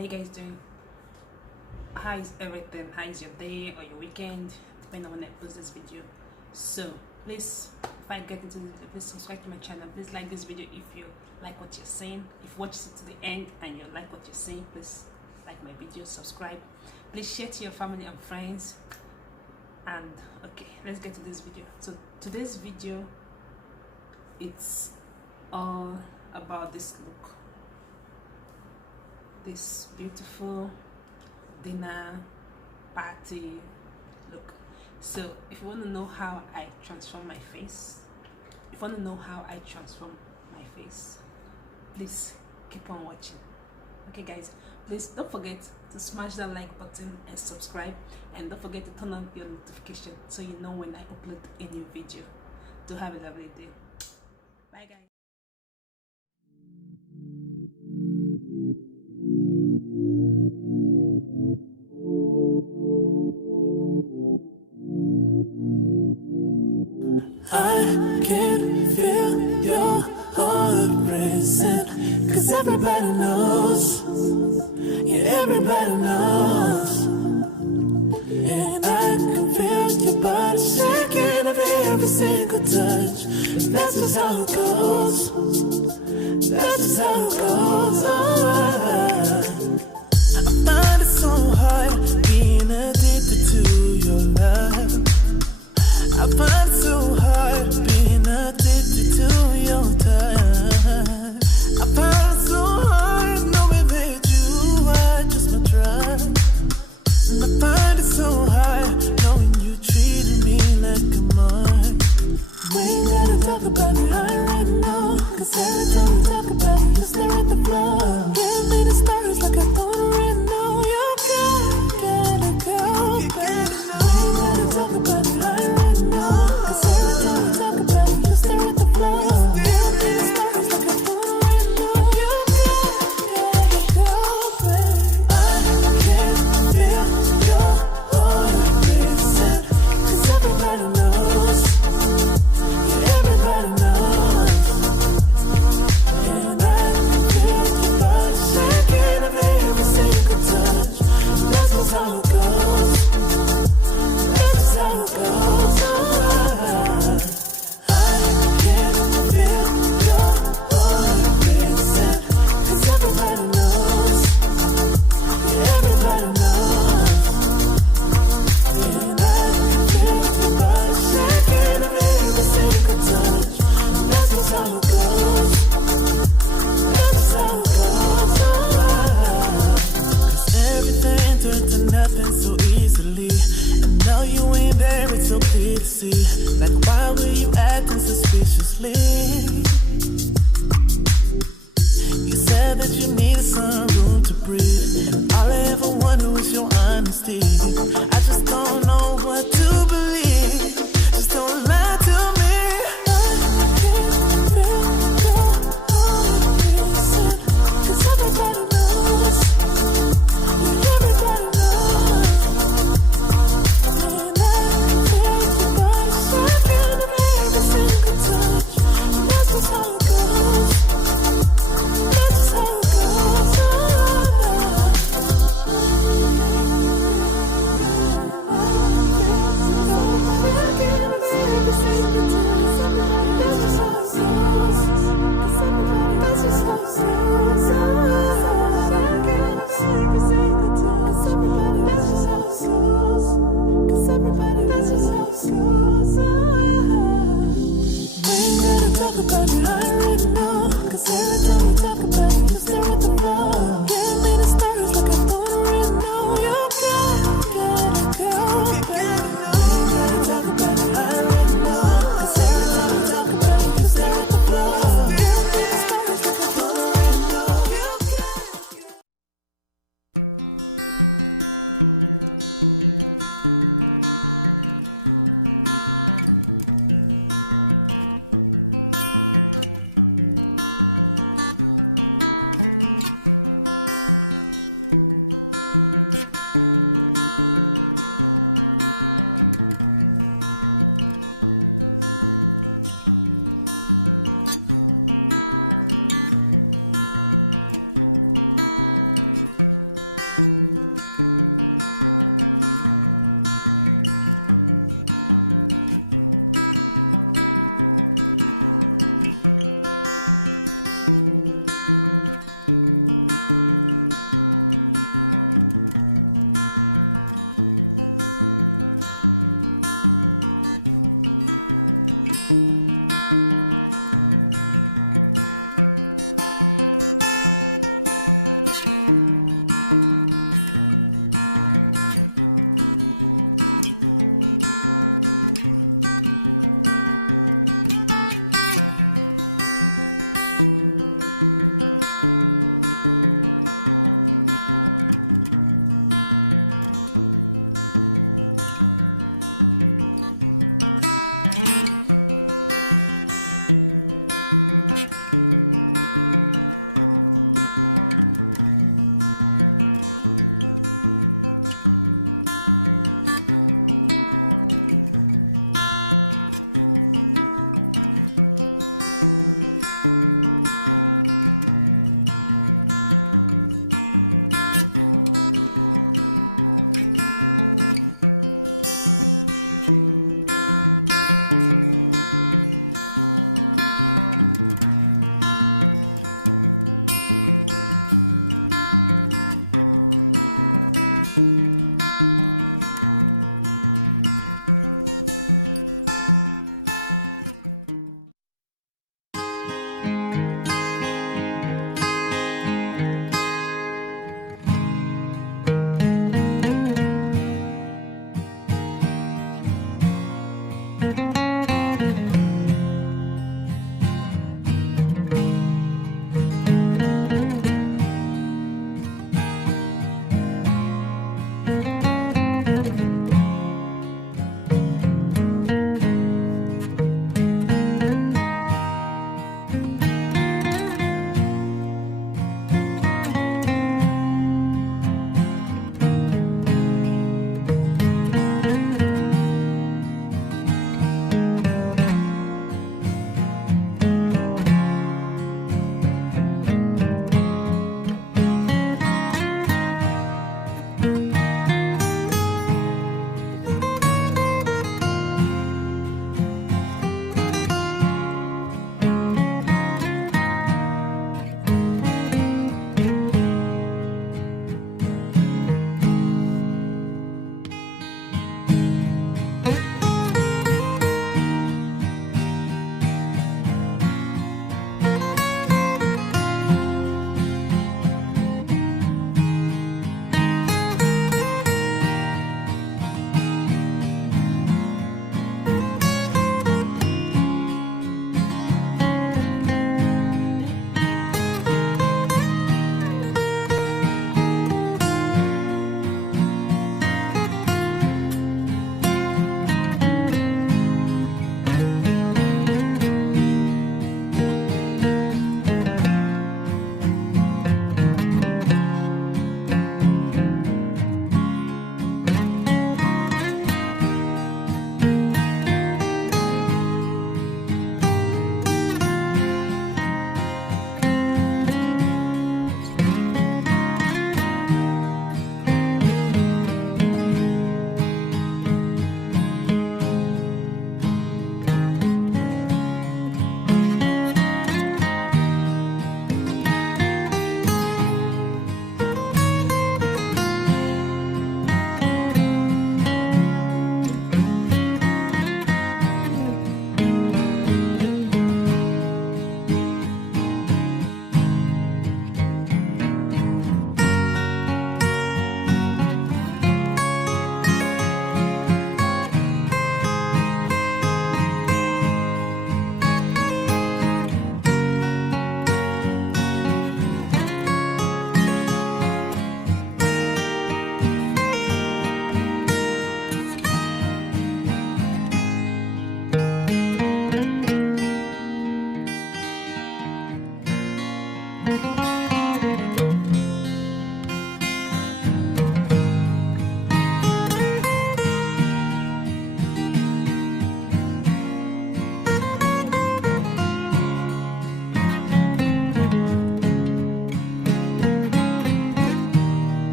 How you guys doing? How is everything? How is your day or your weekend? Depending on when I post this video. So please, if I get into this video, please subscribe to my channel. Please like this video if you like what you're saying. If you watch it to the end and you like what you're saying, please like my video, subscribe. Please share to your family and friends. And okay, let's get to this video. So today's video, it's all about this look, this beautiful dinner party look. So if you want to know how I transform my face, please keep on watching. Okay guys, please don't forget to smash that like button and subscribe, and don't forget to turn on your notification so you know when I upload a new video. Do have a lovely day. Bye guys. I can feel your heart racing, 'cause everybody knows, yeah, everybody knows. And I can feel your body shaking at every single touch. That's just how it goes, that's just how it goes. I find it so hard being addicted to your love. I find it so hard being addicted to your touch. I find it so hard knowing that you are just my drug. I find it so hard knowing you treated me like a mark. We ain't gotta talk about it, I already know, 'cause every time we talk about it, you stare at the floor. Give me the stories like I thought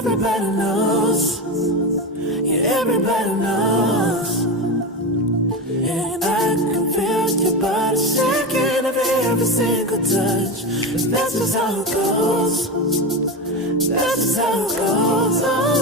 everybody knows. Yeah, everybody knows. And I can feel your body shaking of every single touch. That's just how it goes. That's just how it goes. Oh,